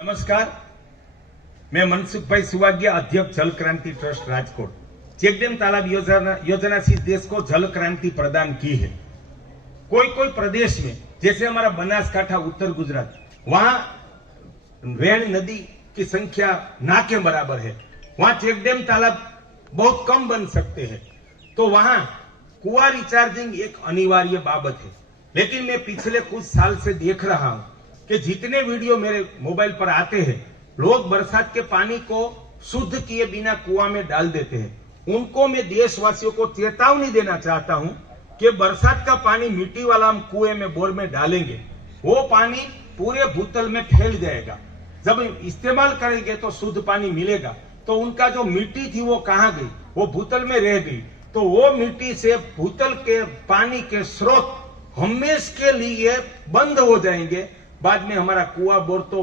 नमस्कार, मैं मनसुख भाई सुवाग्या, अध्यक्ष जल क्रांति ट्रस्ट राजकोट। चेकडेम तालाब योजना से देश को जल क्रांति प्रदान की है। कोई प्रदेश में, जैसे हमारा बनासकांठा, उत्तर गुजरात, वहां वेण नदी की संख्या ना के बराबर है। वहां चेकडेम तालाब बहुत कम बन सकते हैं, तो वहां कुआ रिचार्जिंग एक अनिवार्य बाबत है। लेकिन मैं पिछले कुछ साल से देख रहा हूं कि जितने वीडियो मेरे मोबाइल पर आते हैं, लोग बरसात के पानी को शुद्ध किए बिना कुआं में डाल देते हैं। उनको मैं देशवासियों को चेतावनी देना चाहता हूं कि बरसात का पानी मिट्टी वाला हम कुएं में, बोर में डालेंगे, वो पानी पूरे भूतल में फैल जाएगा। जब इस्तेमाल करेंगे तो शुद्ध पानी मिलेगा, तो उनका जो मिट्टी थी वो कहां गई? वो भूतल में रह गई। तो वो मिट्टी से भूतल के पानी के स्रोत हमेशा के लिए बंद हो जाएंगे। बाद में हमारा कुआ बोर तो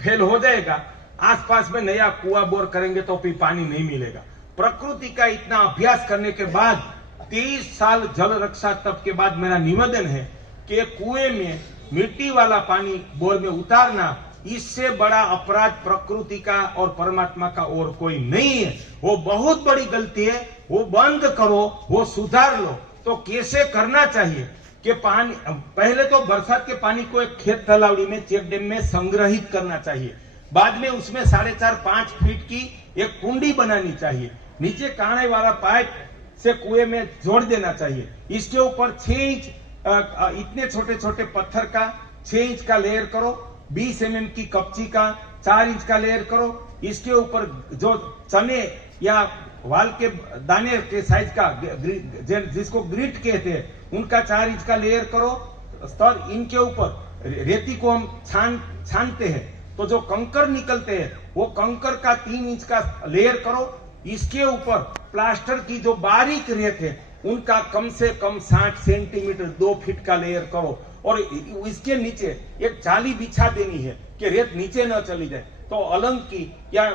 फेल हो जाएगा, आसपास में नया कुआ बोर करेंगे तो भी पानी नहीं मिलेगा। प्रकृति का इतना अभ्यास करने के बाद 30 साल जल रक्षा तप के बाद मेरा निवेदन है कि कुएं में मिट्टी वाला पानी बोर में उतारना, इससे बड़ा अपराध प्रकृति का और परमात्मा का और कोई नहीं है। वो बहुत बड़ी गलती है, वो बंद करो, वो सुधार लो। तो कैसे करना चाहिए कि पानी, पहले तो बरसात के पानी को एक खेत तालावड़ी में, चेक डैम में संग्रहित करना चाहिए। बाद में उसमें 4.5-5 फीट की एक कुंडी बनानी चाहिए। नीचे काणे वाला पाइप से कुएं में जोड़ देना चाहिए। इसके ऊपर 6 इंच इतने छोटे छोटे पत्थर का 6 इंच का लेयर करो, 20 mm की कपची का 4 इंच का लेयर करो। इसके ऊपर जो चने या वाल के दाने के साइज का, जिसको ग्रिट कहते हैं, उनका 4 इंच का लेयर करो। स्तर इनके ऊपर रेती को हम छानते हैं, तो जो कंकर निकलते हैं वो कंकर का 3 इंच का लेयर करो। इसके ऊपर प्लास्टर की जो बारीक रेत है उनका कम से कम 60 सेंटीमीटर 2 फीट का लेयर करो। और इसके नीचे एक जाली बिछा देनी है कि रेत नीचे न चली जाए। तो अलंग की या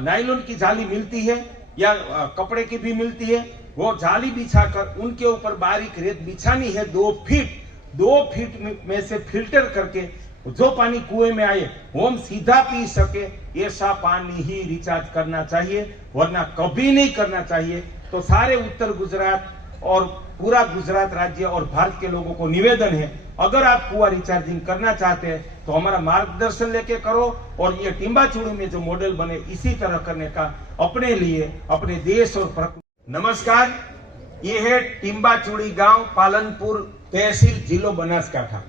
नायलॉन की जाली मिलती है या कपड़े की भी मिलती है, वो जाली बिछाकर उनके ऊपर बारीक रेत बिछानी है। 2 फीट में से फिल्टर करके जो पानी कुएं में आए वो हम सीधा पी सके, ऐसा पानी ही रिचार्ज करना चाहिए, वरना कभी नहीं करना चाहिए। तो सारे उत्तर गुजरात और पूरा गुजरात राज्य और भारत के लोगों को निवेदन है, अगर आप कुआ रिचार्जिंग करना चाहते हैं तो हमारा मार्गदर्शन लेके करो। और ये टिम्बाचूड़ी में जो मॉडल बने, इसी तरह करने का अपने लिए, अपने देश और प्रकृति। नमस्कार, ये है टिम्बाचूड़ी गांव, पालनपुर तहसील, जिला बनासकांठा।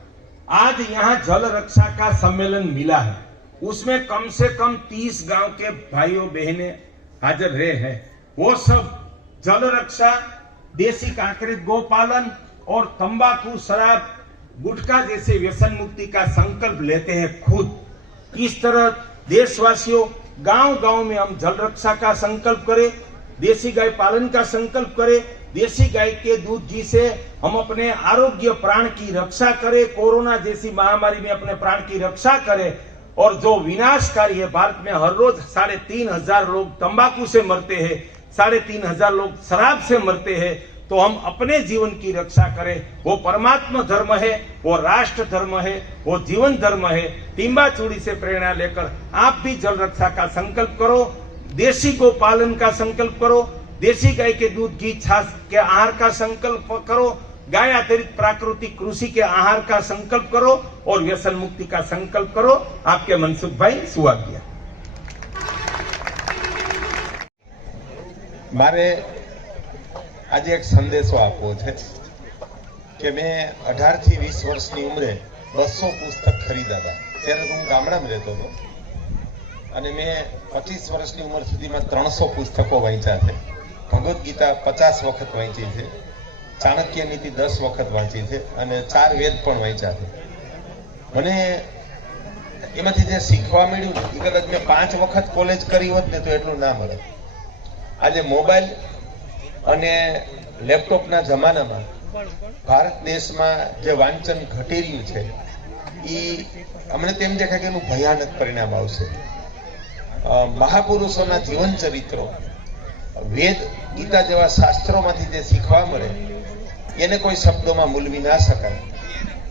आज यहाँ जल रक्षा का सम्मेलन मिला है, उसमें कम से कम 30 गांव के भाइयों बहनें हाजिर रहे हैं। वो सब जल रक्षा, देसी कांकरेज गोपालन और तंबाकू, शराब, गुटखा जैसे व्यसन मुक्ति का संकल्प लेते हैं खुद। इस तरह देशवासियों, गांव-गांव में हम जल रक्षा का संकल्प करें, देसी गाय पालन का संकल्प करें, देसी गाय के दूध घी से हम अपने आरोग्य, प्राण की रक्षा करें, कोरोना जैसी महामारी में अपने प्राण की रक्षा करें। और जो विनाशकारी है, भारत में हर रोज 3,500 लोग तंबाकू से मरते हैं, 3,500 लोग शराब से मरते हैं। तो हम अपने जीवन की रक्षा करें। वो परमात्मा धर्म है, वो राष्ट्र धर्म है, वो जीवन धर्म है। टिम्बाचूड़ी से प्रेरणा लेकर आप भी जल रक्षा का संकल्प करो, देसी गो पालन का संकल्प करो, देसी गाय के दूध घी छाछ के आहार का संकल्प करो, गाय आधारित प्राकृतिक कृषि के आहार का संकल्प करो और व्यसन मुक्ति का संकल्प करो। आपके मनसुख भाई सुवाग्या। मारे आज एक संदेशो आपवो छे कि मैं 18 થી 20 વર્ષની ઉંમરે 200 પુસ્તક ખરીદ્યા હતા। ત્યારે હું ગામડામાં રહેતો હતો અને મેં 25 વર્ષની ઉંમર સુધીમાં 300 પુસ્તકો વાંચ્યા છે। ભગવદ્ ગીતા 50 વખત વાંચી છે, ચાણક્ય નીતિ 10 વખત વાંચી છે અને 4 વેદ પણ વાંચ્યા છે। મને એમાંથી જે શીખવા મળ્યું એ કદાચ મેં 5 વખત કોલેજ કરી હોત ને તો એટલું ના મળે। આજે મોબાઈલ અને લેપટોપના જમાનામાં ભારત દેશમાં જે વાંચન ઘટી રહ્યું છે એ અમને તેમ દેખાય કે એનું ભયાનક પરિણામ આવશે। મહાપુરુષોના જીવન ચરિત્રો, વેદ, ગીતા જેવા શાસ્ત્રોમાંથી જે શીખવા મળે એને કોઈ શબ્દોમાં મૂલવી ના શકાય।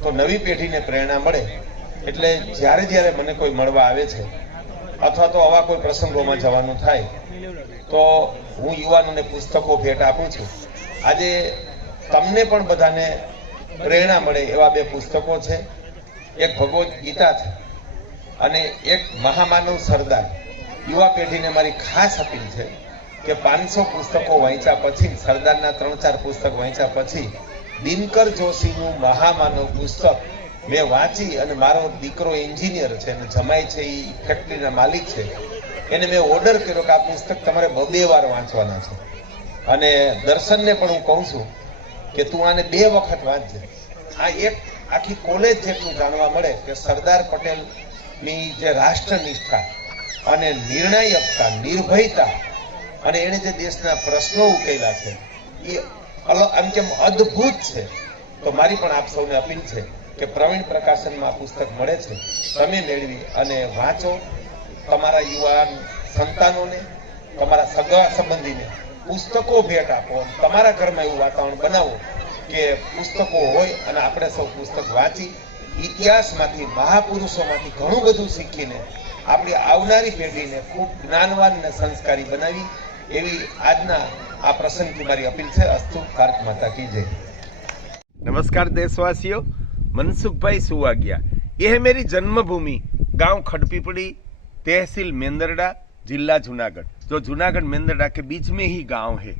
તો નવી પેઢીને પ્રેરણા મળે એટલે જ્યારે જ્યારે મને કોઈ મળવા આવે છે અથવા તો આવા કોઈ પ્રસંગોમાં જવાનું થાય તો હું યુવાનોને પુસ્તકો ભેટ આપું છું. આજે તમને પણ બધાને પ્રેરણા મળે એવા બે પુસ્તકો છે. એક ભગવદ્ ગીતા છે અને એક મહામાનવ સરદાર. યુવા પેઢીને મારી ખાસ અપીલ છે કે 500 પુસ્તકો વાંચ્યા પછી, સરદારના 3-4 પુસ્તક વાંચ્યા પછી દિનકર જોશીનું મહામાનવ પુસ્તક મેં વાંચી અને મારો દીકરો એન્જિનિયર છે અને જમાઈ છે એ ફેક્ટરીના માલિક છે, એને મેં ઓર્ડર કર્યો કે આ પુસ્તક તમારે 2 વાર વાંચવાના છે. અને દર્શનને પણ હું કહું છું કે તું આને 2 વખત વાંચજે. આ એક આખી કોલેજ જેટલું જાણવા મળે કે સરદાર પટેલની જે રાષ્ટ્રનિષ્ઠા અને નિર્ણાયકતા, નિર્ભયતા અને એને જે દેશના પ્રશ્નો ઉકેલા છે એ આમ કેમ અદ્ભુત છે. તો મારી પણ આપ સૌને અપીલ છે કે પ્રવીણ પ્રકાશનમાં પુસ્તક મળે છે, તમે મેળવી અને વાંચો. તમારા યુવાન સંતાનોને, તમારા સગા સંબંધીને પુસ્તકો ભેટ આપો. તમારા ઘરમાં એવું વાતાવરણ બનાવો કે પુસ્તકો હોય અને આપણે સૌ પુસ્તક વાંચી ઇતિહાસમાંથી, મહાપુરુષોમાંથી ઘણું બધું શીખીને આપણી આવનારી પેઢીને ખૂબ જ્ઞાનવાન અને સંસ્કારી બનાવી એવી આજના આ પ્રસંગથી મારી અપીલ છે. અસ્તુ. ભારત માતા की जय. नमस्कार देशवासियों, मनसुख भाई सुवागिया। यह है मेरी जन्मभूमि गांव खड़पीपड़ी, तहसील मेंदरडा, जिला जूनागढ़, जो जूनागढ़ मेंदरडा के बीच में ही गांव है।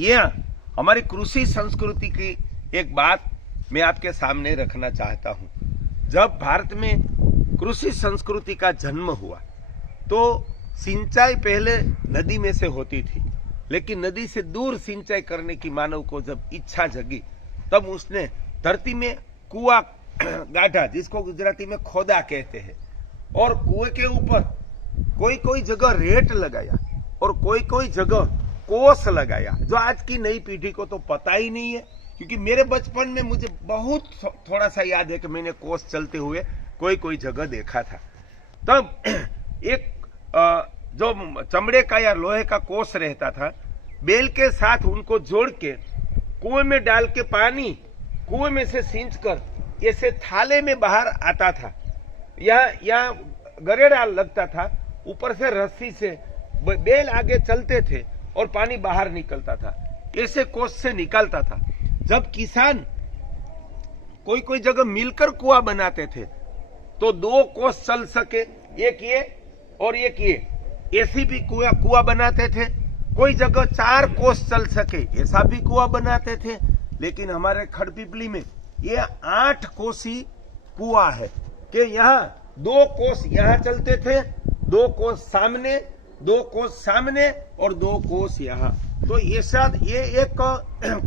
यह हमारी कृषि संस्कृति की एक बात मैं आपके सामने रखना चाहता हूं। जब भारत में कृषि संस्कृति का जन्म हुआ तो सिंचाई पहले नदी में से होती थी, लेकिन नदी से दूर सिंचाई करने की मानव को जब इच्छा जगी तब उसने धरती में कुआं गाढ़ा, जिसको गुजराती में खोदा कहते हैं, और कुएं के ऊपर कोई कोई जगह रेत लगाया और कोई कोई जगह कोस लगाया, जो आज की नई पीढ़ी को तो पता ही नहीं है। क्योंकि मेरे बचपन में मुझे बहुत थोड़ा सा याद है कि मैंने कोस चलते हुए कोई कोई जगह देखा था। तब एक जो चमड़े का या लोहे का कोस रहता था, बेल के साथ उनको जोड़ के कुएं में डाल के पानी कुएं में से सींच कर ऐसे थाले में बाहर आता था। यहाँ गरेड़ा लगता था, ऊपर से रस्सी से बेल आगे चलते थे और पानी बाहर निकलता था, ऐसे कोस से निकालता था। जब किसान कोई कोई जगह मिलकर कुआं बनाते थे तो 2 कोस चल सके, एक ये और एक ये, ऐसी भी कुआं बनाते थे। कोई जगह 4 कोस चल सके, ऐसा भी कुआं बनाते थे। लेकिन हमारे खड़पीपली में ये 8 कोसी कुआं है कि यहाँ 2 कोस यहाँ चलते थे, 2 कोस सामने, 2 कोस सामने और 2 कोस यहाँ। तो ये एक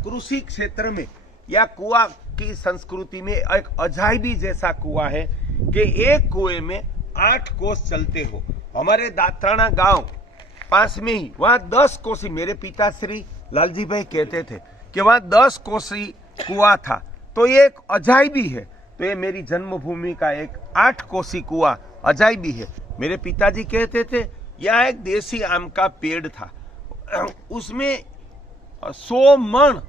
कृषि क्षेत्र में या कुआं की संस्कृति में एक अजायबी जैसा कुआं है कि एक कुएं में 8 कोस चलते हो। हमारे दात्राणा गांव पास में ही वहां 10 कोसी, मेरे पिताश्री लालजी भाई कहते थे कि वहां 10 कोसी कुआं था। तो ये एक अजायबी है। तो ये मेरी जन्मभूमि का एक 8 कोसी कुआं अजायबी है। मेरे पिताजी कहते थे यहाँ एक देसी आम का पेड़ था, उसमें 100 मन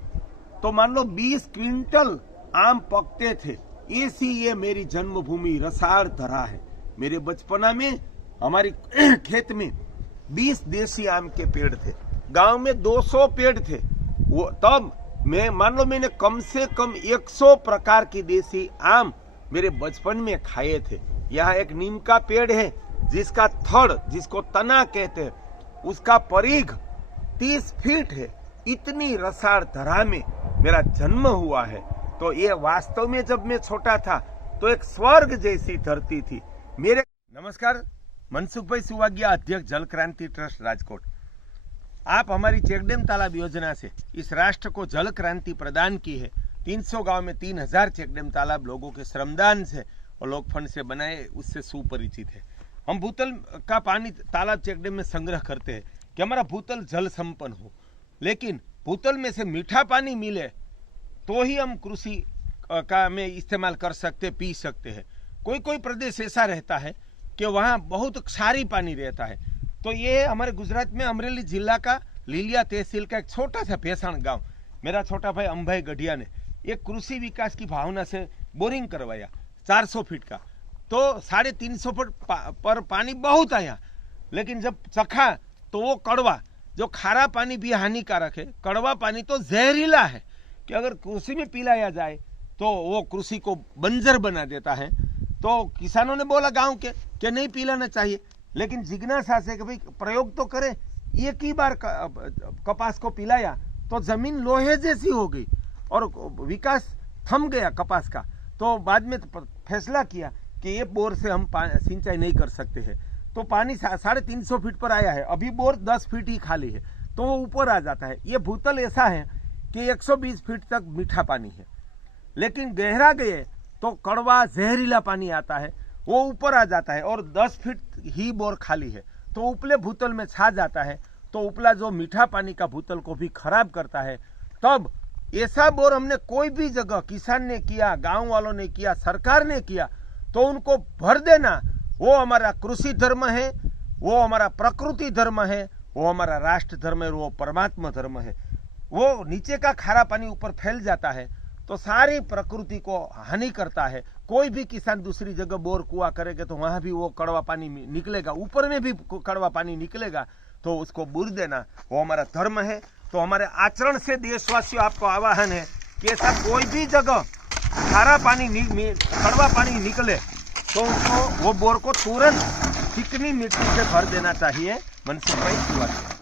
तो मान लो 20 क्विंटल आम पकते थे। ऐसी ये मेरी जन्मभूमि रसार धरा है। मेरे बचपना में हमारी खेत में 20 देसी आम के पेड़ थे, गांव में 200 पेड़ थे। वो तब मैं मान लो मैंने कम से कम 100 प्रकार की देसी आम मेरे बचपन में खाए थे। यहाँ एक नीम का पेड़ है जिसका थड़, जिसको तना कहते हैं, उसका परिघ 30 फीट है। इतनी रसार धरा में मेरा जन्म हुआ है। तो ये वास्तव में जब मैं छोटा था तो एक स्वर्ग जैसी धरती थी मेरे। नमस्कार, मनसुख भाई सुवागिया, अध्यक्ष जल क्रांति ट्रस्ट राजकोट। आप हमारी चेकडैम तालाब योजना से इस राष्ट्र को जल क्रांति प्रदान की है। 300 गांव में 3000 चेकडैम तालाब लोगों के श्रमदान से और लोक फंड से बनाए, उससे सुपरिचित है। हम भूतल का पानी तालाब चेकडैम में संग्रह करते हैं कि हमारा भूतल जल संपन्न हो, लेकिन भूतल में से मीठा पानी मिले तो ही हम कृषि का में इस्तेमाल कर सकते, पी सकते हैं। कोई कोई प्रदेश ऐसा रहता है कि वहाँ बहुत क्षारी पानी रहता है। तो ये हमारे गुजरात में अमरेली जिला का लीलिया तहसील का एक छोटा सा भैसाण गांव, मेरा छोटा भाई अंभाई गढ़िया ने एक कृषि विकास की भावना से बोरिंग करवाया, 400 फीट का, तो 350 फुट पर पानी बहुत आया, लेकिन जब चखा तो वो कड़वा, जो खारा पानी भी हानिकारक है, कड़वा पानी तो जहरीला है कि अगर कृषि में पिलाया जाए तो वो कृषि को बंजर बना देता है। तो किसानों ने बोला गांव के कि नहीं पिलाना चाहिए, लेकिन जिज्ञासा से कि भाई प्रयोग तो करें। एक ही बार कपास को पिलाया तो जमीन लोहे जैसी हो गई और विकास थम गया कपास का। तो बाद में फैसला किया कि ये बोर से हम सिंचाई नहीं कर सकते हैं। तो पानी 350 फीट पर आया है, अभी बोर 10 फीट ही खाली है, तो वो ऊपर आ जाता है। ये भूतल ऐसा है कि 120 फीट तक मीठा पानी है, लेकिन गहरा गए तो कड़वा जहरीला पानी आता है, वो ऊपर आ जाता है और 10 फीट ही बोर खाली है, तो उपले भूतल में छा जाता है। तो उपला जो मीठा पानी का भूतल को भी खराब करता है। तब ऐसा बोर हमने कोई भी जगह किसान ने किया, गांव वालों ने किया, सरकार ने किया, तो उनको भर देना। वो हमारा कृषि धर्म है, वो हमारा प्रकृति धर्म है, वो हमारा राष्ट्र धर्म है, वो परमात्मा धर्म है। वो नीचे का खारा पानी ऊपर फैल जाता है तो सारी प्रकृति को हानि करता है। कोई भी किसान दूसरी जगह बोर कुआं करेगा तो वहां भी वो कड़वा पानी निकलेगा, ऊपर में भी कड़वा पानी निकलेगा, तो उसको बुर देना वो हमारा धर्म है। तो हमारे आचरण से देशवासियों आपको आह्वान है कि ऐसा कोई भी जगह खारा पानी कड़वा पानी निकले तो उसको वो बोर को तुरंत चिकनी मिट्टी से भर देना चाहिए। मनसुख भाई।